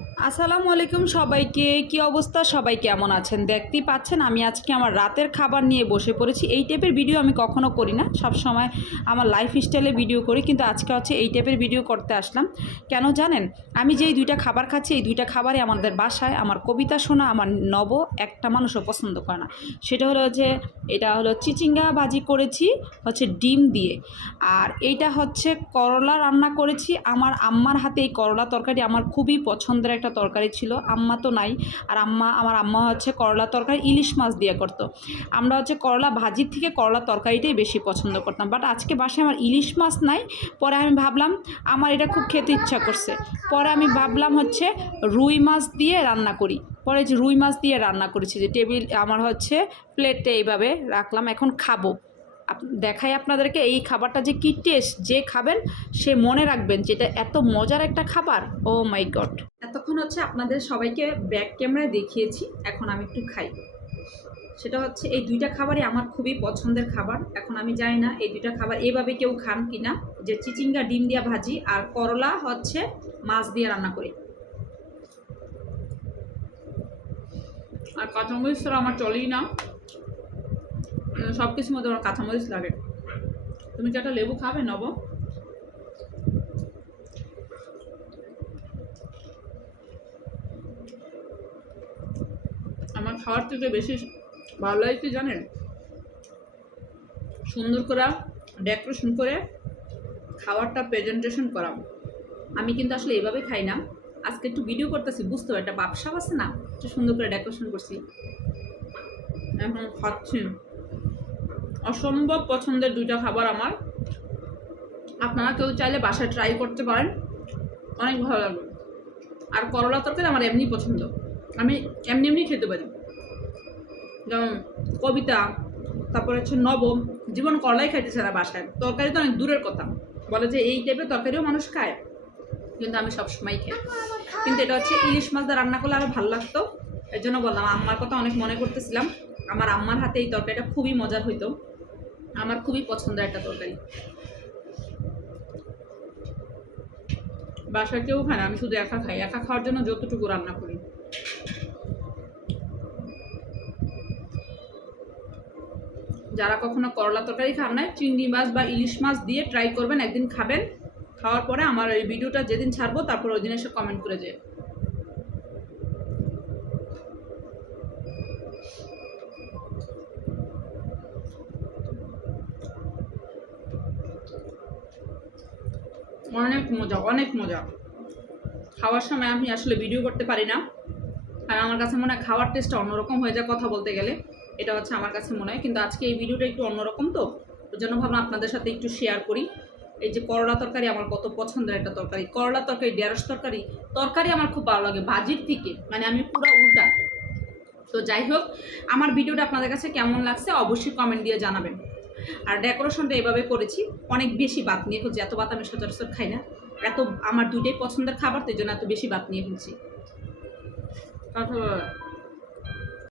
আসসালামু আলাইকুম সবাইকে। কি অবস্থা? সবাই কেমন আছেন? দেখতেই পাচ্ছেন, আমি আজকে আমার রাতের খাবার নিয়ে বসে পড়েছি। এই টাইপের ভিডিও আমি কখনো করি না। সব সময় আমার লাইফ স্টাইলে ভিডিও করি, কিন্তু আজকে হচ্ছে এই টাইপের ভিডিও করতে আসলাম। কেন জানেন? আমি যে এই দুইটা খাবার খাচ্ছি, এই দুইটা খাবারই আমাদের বাসায়। আমার কবিতা শোনা, আমার নব একটা মানুষও পছন্দ করে না। সেটা হলো যে, এটা হলো চিচিঙ্গা ভাজি করেছি, হচ্ছে ডিম দিয়ে। আর এইটা হচ্ছে করলা রান্না করেছি। আমার আম্মার হাতে এই করলা তরকারি আমার খুবই পছন্দের একটা তরকারি ছিল, আম্মা তো নাই। আর আম্মা, আমার আম্মা হচ্ছে করলা তরকারি, ইলিশ মাছ দিয়ে করতো। আমরা হচ্ছে করলা ভাজির থেকে করলা তরকারিটাই বেশি পছন্দ করতাম। বাট আজকে বাসায় আমার ইলিশ মাছ নাই। পরে আমি ভাবলাম, আমার এটা খুব খেতে ইচ্ছা করছে। পরে আমি ভাবলাম হচ্ছে রুই মাছ দিয়ে রান্না করি। পরে যে রুই মাছ দিয়ে রান্না করেছি, যে টেবিল, আমার হচ্ছে প্লেটে এইভাবে রাখলাম, এখন খাব। দেখাই আপনাদেরকে এই খাবারটা যে কি টেস্ট যে খাবেন, সে মনে রাখবেন যে এটা এত মজার একটা খাবার। ও মাই গড এতক্ষণ হচ্ছে আপনাদের সবাইকে ব্যাক ক্যামেরায় দেখিয়েছি, এখন আমি একটু খাই। সেটা হচ্ছে এই দুইটা খাবারই আমার খুবই পছন্দের খাবার। এখন আমি জানি না এই দুইটা খাবার এভাবে কেউ খান কি না যে চিচিঙ্গা, ডিম দিয়া ভাজি আর করলা হচ্ছে মাছ দিয়ে রান্না করি। আর কাঁচামরিচ আমার চলেই না। সব কিছুর মধ্যে আমার কাঁচামরিচ লাগে। তুমি কি একটা লেবু খাবে? নব আমার খাওয়ার থেকে বেশি ভালো লাগে কি জানেন? সুন্দর করে ডেকোরেশন করে খাবারটা প্রেজেন্টেশন করা আমি কিন্তু আসলে এইভাবে খাই না। আজকে একটু ভিডিও করতেছি, বুঝতে পারি, একটা বাপসাপ আছে না? একটু সুন্দর করে ডেকোরেশন করছি। এখন খাচ্ছি। অসম্ভব পছন্দের দুইটা খাবার আমার। আপনারা কেউ চাইলে বাসায় ট্রাই করতে পারেন। অনেক ভালো লাগবে। আর করলা তরকারি আমার এমনি পছন্দ। আমি এমনি এমনি খেতে পারি। যেমন কবিতা, তারপরে হচ্ছে নবম জীবন করলাই খাইতেছে না বাসায়। তরকারি তো অনেক দূরের কথা। বলে যে এই টাইপের তরকারিও মানুষ খায়। কিন্তু আমি সবসময় খাই। কিন্তু এটা হচ্ছে ইলিশ মাছ দিয়ে রান্না করলে আরও ভালো লাগতো। এর জন্য বললাম, আম্মার কথা অনেক মনে করতেছিলাম। আমার আম্মার হাতে এই তরকারিটা খুবই মজার হইতো। আমার খুবই পছন্দের একটা তরকারি। বাসায় কেউ খায় না, আমি শুধু একা খাই। একা খাওয়ার জন্য যতটুকু রান্না করি। যারা কখনো করলা তরকারি খান না চিংড়ি মাছ বা ইলিশ মাছ দিয়ে ট্রাই করবেন, একদিন খাবেন। খাওয়ার পরে আমার এই ভিডিওটা যেদিন ছাড়বো, তারপর ওই দিন এসে কমেন্ট করে যে অনেক মজা অনেক মজা। খাওয়ার সময় আমি আসলে ভিডিও করতে পারি না। আর আমার কাছে মনে হয় খাওয়ার টেস্টটা অন্যরকম হয়ে যায় কথা বলতে গেলে। এটা হচ্ছে আমার কাছে মনে হয়। কিন্তু আজকে এই ভিডিওটা একটু অন্যরকম তো। ওই জন্য ভাবলাম আপনাদের সাথে একটু শেয়ার করি। এই যে করলা তরকারি আমার কত পছন্দের একটা তরকারি। করলা তরকারি, ঢেঁড়স তরকারি তরকারি আমার খুব ভালো লাগে ভাজির থেকে। মানে আমি পুরো উল্টা। তো যাই হোক, আমার ভিডিওটা আপনাদের কাছে কেমন লাগছে অবশ্যই কমেন্ট দিয়ে জানাবেন। আর ডেকোরেশনটা এভাবে করেছি। অনেক বেশি বাত নিয়ে ফেলছি, এত বাত আমি সচরাচর খাই না। এত আমার দুইটাই পছন্দের খাবার, তো এই জন্য এত বেশি বাত নিয়ে ফেলছি।